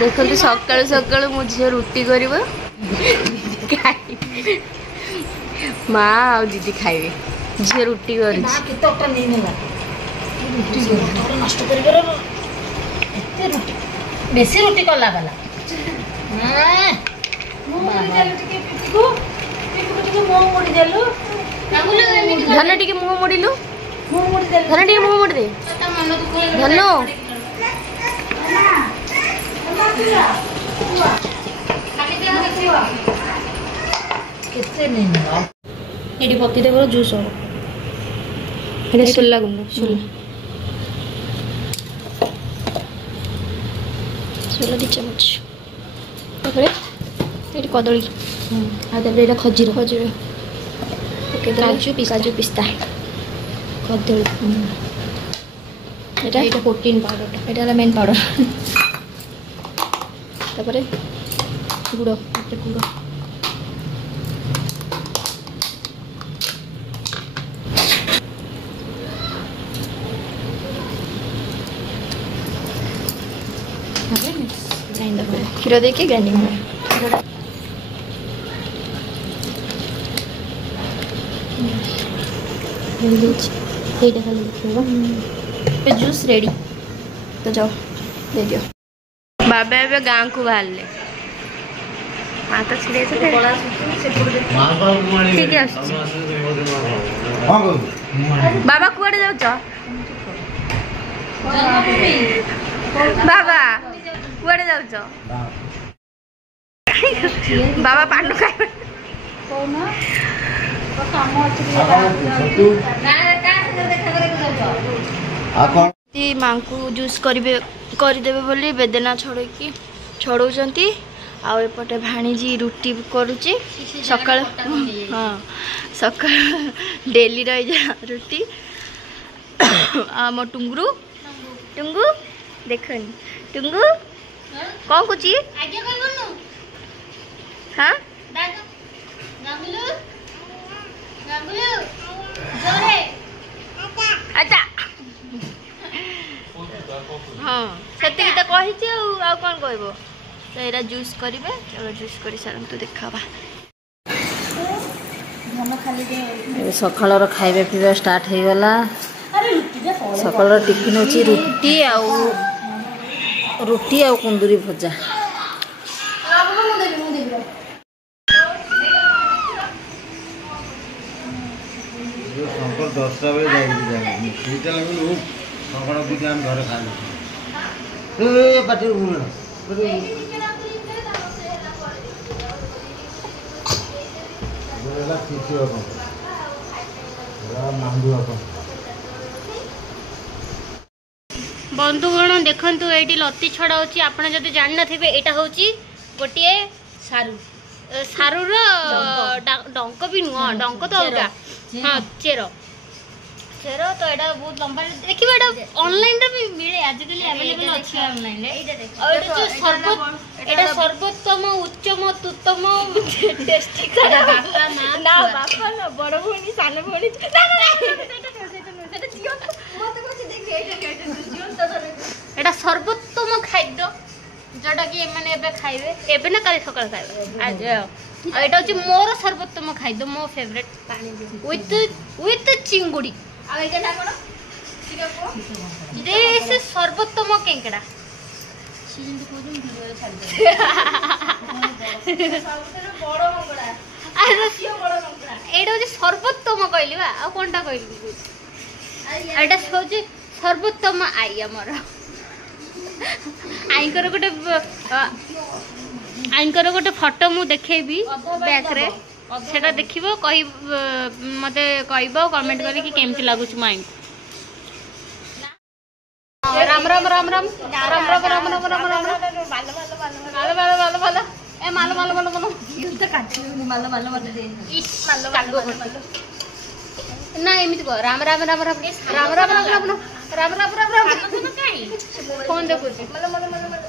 देखो सकालू सकालू मो झील रुटी कर माँ आ दीदी खाइबे झील रुटी कर बेसी रुटी कला गला धन टी मुह मोड़लु धन टी मुह मोड़ दे धनु ये पति देव जूस हम सोला गुंड सोला सोला 2 चम्मच कदली खजीर खजीर काजू पिस्ता कदली ये प्रोटीन पाउडर ये मेन पाउडर तापर गुड़ गुड़ क्षीर देके ग्राइंडिंग जूस रेडी तो जाओ दे दियो बाबा ए गाँ को बाहर हाँ तो छिड़े बाबा कुआड़े जाऊच बाबा कुआड़े जाऊच बाबा पांडु खाए माँ को जूस करदेवे बोली बेदना छड़की छड़ौंती आउपटे भाणीजी रुटी करुच्ची सका हाँ सका डेली रही रुटी आम टुंगरू टुंगू देखनी टुंगू कौन कुछ हाँ अच्छा हाँ से तो कौन कह तो यहाँ जूस करेंगे चलो जूस कर सारा तो देखा सकाल खाଇବା पीवा स्टार्ट हो गला सकाल टिफिन होची रुटी आ कुंदूरी भजा शंकर 10टा बेले घर बंधुगण देखु ये लत्ती छड़ा होची आपन जदि जान नथिबे एटा होची गोटिए सारू सारूर डंक भी नुह डंक तो अलगा हाँ चेर चेर तो एटा बहुत लंबा देखिबे एटा ऑनलाइन रे भी मिले आजकल अवेलेबल अछि ऑनलाइन रे और जो शरबत एटा सर्वोत्तम उच्चम उत्तम टेस्टी करा बापा ना बापा ना बड़ भणी सान भणी ना ना सेटा जियो मते कोछि देखि एटा एटा सर्वोत्तम खाद्य जोटा कि माने एबे खाइबे एबे ना काली सकाळ खाइबे आज एटा होची मोर सर्वोत्तम खाद्य मो फेवरेट पानी विथ चिंगुड़ी आ एटा ना कोन सिरप दे से सर्वोत्तम केंकड़ा सिंदु को दिन वीडियो छाड़ दे सबसे बड़ मंगड़ा आ सियो बड़ मंगड़ा एटा होची सर्वोत्तम कहली बा आ कोनटा कहली एटा होची सर्वोत्तम आई हमर आईकर गोटे फोटो मु देखेबी बैक रे सेटा देखिबो कहि मते कहबो कमेंट करी कि केमति लागु छु माई राम राम राम राम राम राम राम राम राम राम मालो मालो मालो मालो ए मालो मालो मालो मालो ये तो काट मालो मालो मालो दे इस मालो मालो ना एमिति को राम राम राम राम राम राम राम राम राम राम राम राम फोन देखो मालो मालो मालो मालो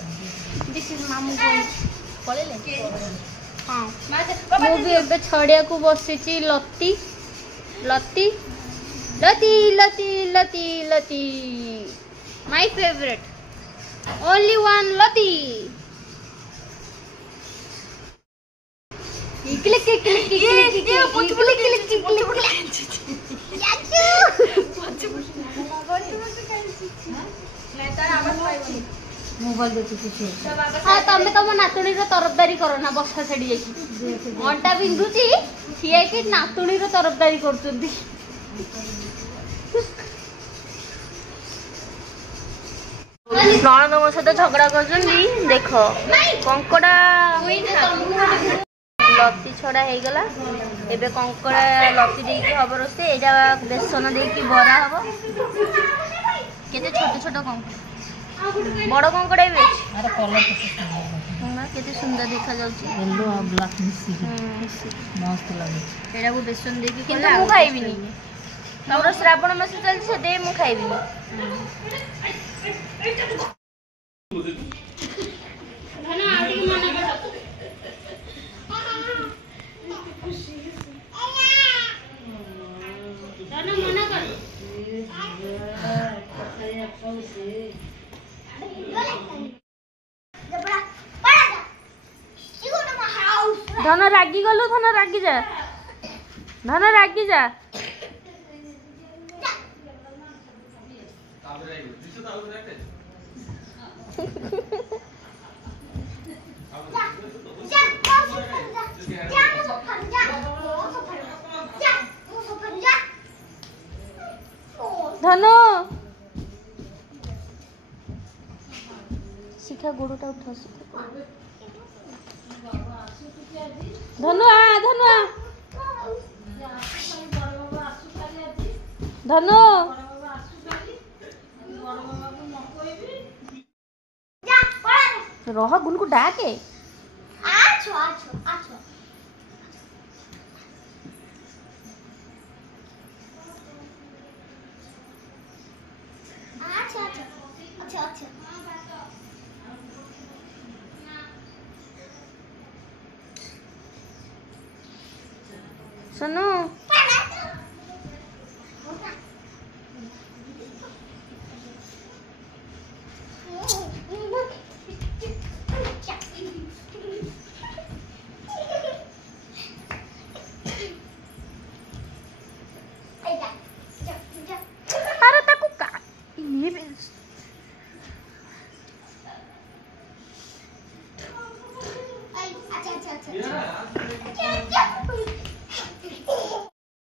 दिस इज मामू फोन पळेले हाँ मु भी एबे छड़िया को बसिची लत्ती लत्ती लती लती लती लती माय फेवरेट ओनली वन लती click click click click click mobile देखुची हाँ तमें तुम नातुणी तरफदारी करो ना बसा छाड़ी जाइए अंटा बिंधुची ठिया कि नातुणी तरफदारी कर नणंद मो सहित झगड़ा कर देख कंकड़ा लती छड़ा हो गला एबे कंकड़ा लती देकी हम रोसे एटा बेसन देकी बरा हम केते छोट छोट कंकड़ा बड़ कंकड़ा भी अरे कलर केते सुंदर देखा जाउची येलो और ब्लैक मिक्स मस्त लागे एटा को बेसन देकी किंतु मु खाइबिनी तमरो श्रावण मास चल सेते मु खाइबिनी धन रागी गलु धन रागी जा धन रागी जा धनु शिखा गोड़टा उठा धनु आ धनु आ धनु रह गुन को डाके आछो आछो आछो अच्छा अच्छा अच्छा अच्छा सुनो अरे ताकू का ये